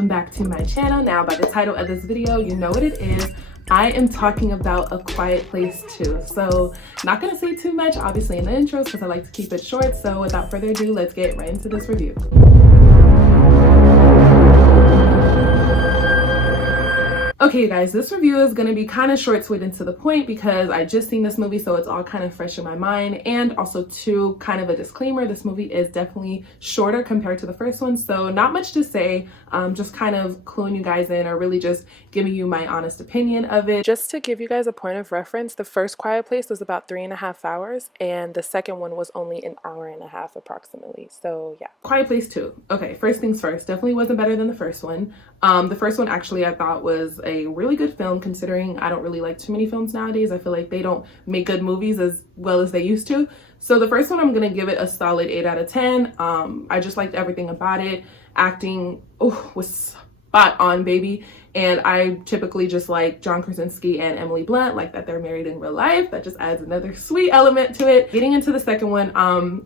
welcome back to my channel. Now by the title of this video, you know what it is. I am talking about A Quiet Place 2. So not gonna say too much obviously in the intros because I like to keep it short. So without further ado, let's get right into this review. Okay, you guys, this review is going to be kind of short, sweet, and to the point because I just seen this movie, so it's all kind of fresh in my mind. And also, too, kind of a disclaimer, this movie is definitely shorter compared to the first one, so not much to say, just kind of cluing you guys in or really just giving you my honest opinion of it. Just to give you guys a point of reference, the first Quiet Place was about 3.5 hours, and the second one was only an hour and a half approximately. So yeah, Quiet Place 2. Okay, first things first, definitely wasn't better than the first one. The first one actually I thought was a really good film, considering I don't really like too many films nowadays. I feel like they don't make good movies as well as they used to. So the first one, I'm gonna give it a solid 8 out of 10. I just liked everything about it. Acting was spot on, baby. And I typically just like John Krasinski and Emily Blunt, like that they're married in real life. That just adds another sweet element to it. Getting into the second one,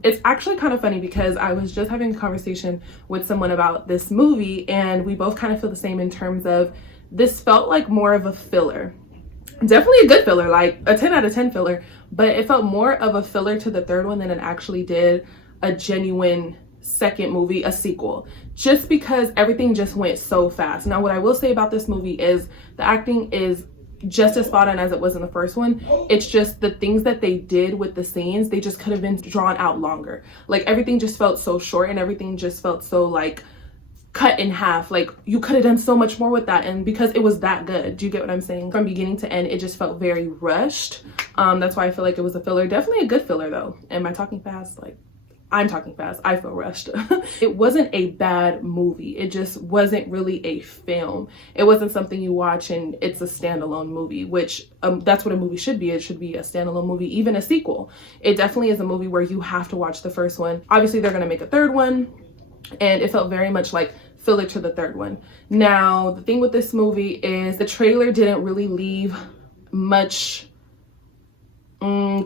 it's actually kind of funny because I was just having a conversation with someone about this movie and we both kind of feel the same in terms of this felt like more of a filler. Definitely a good filler, like a 10 out of 10 filler, but it felt more of a filler to the third one than it actually did a genuine second movie, a sequel, just because everything just went so fast. Now, what I will say about this movie is the acting is just as spot on as it was in the first one. It's just the things that they did with the scenes, they just could have been drawn out longer. Like everything just felt so short and everything just felt so like cut in half. Like you could have done so much more with that, and because it was that good, do you get what I'm saying? From beginning to end, it just felt very rushed. That's why I feel like it was a filler. Definitely a good filler though. Am I talking fast? Like, I'm talking fast. I feel rushed. It wasn't a bad movie. It just wasn't really a film. It wasn't something you watch and it's a standalone movie, which that's what a movie should be. It should be a standalone movie, even a sequel. It definitely is a movie where you have to watch the first one. Obviously, they're going to make a third one, and it felt very much like filler to the third one. Now, the thing with this movie is the trailer didn't really leave much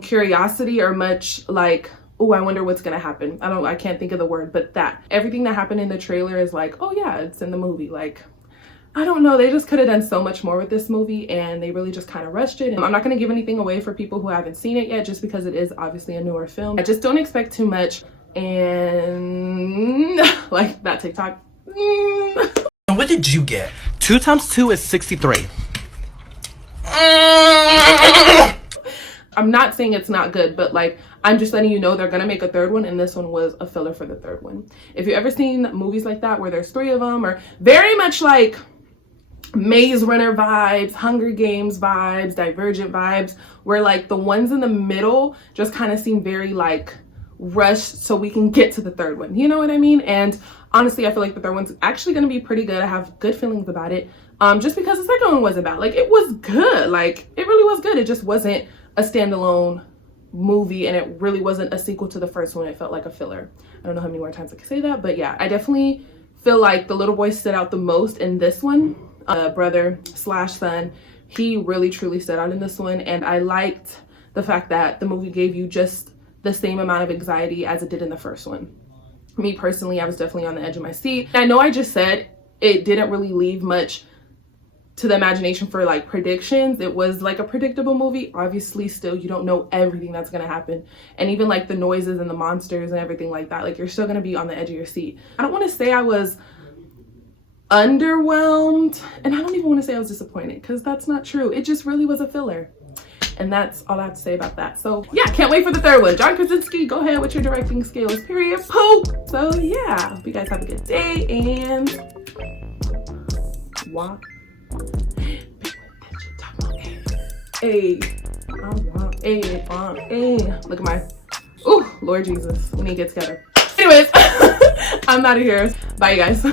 curiosity or much like, oh, I wonder what's gonna happen. I can't think of the word, but that everything that happened in the trailer is like, oh yeah, it's in the movie. Like, I don't know, they just could have done so much more with this movie and they really just kind of rushed it. And I'm not gonna give anything away for people who haven't seen it yet, just because it is obviously a newer film. I just don't expect too much, and like that TikTok. And what did you get? 2 times 2 is 63. I'm not saying it's not good, but like, I'm just letting you know they're gonna make a third one, and this one was a filler for the third one. If you've ever seen movies like that where there's 3 of them, or very much like Maze Runner vibes, Hunger Games vibes, Divergent vibes, where like the ones in the middle just kind of seem very like rushed so we can get to the third one, you know what I mean? And honestly, I feel like the third one's actually gonna be pretty good. I have good feelings about it, just because the second one wasn't bad. Like, it was good. Like, it really was good. It just wasn't a standalone movie, and it really wasn't a sequel to the first one. It felt like a filler. I don't know how many more times I can say that, but yeah, I definitely feel like the little boy stood out the most in this one. Brother slash son, he really truly stood out in this one, and I liked the fact that the movie gave you just the same amount of anxiety as it did in the first one. Me personally, I was definitely on the edge of my seat. I know I just said it didn't really leave much to the imagination for like predictions. It was like a predictable movie. Obviously, still, you don't know everything that's gonna happen, and even like the noises and the monsters and everything like that, like you're still gonna be on the edge of your seat. I don't want to say I was underwhelmed, and I don't even want to say I was disappointed, because that's not true. It just really was a filler, and that's all I have to say about that. So yeah, can't wait for the third one. John Krasinski, go ahead with your directing skills, period. Poop. So yeah, hope you guys have a good day, and walk. Hey, I want a. Look at my, oh Lord Jesus, we need to get together. Anyways, I'm out of here. Bye, you guys.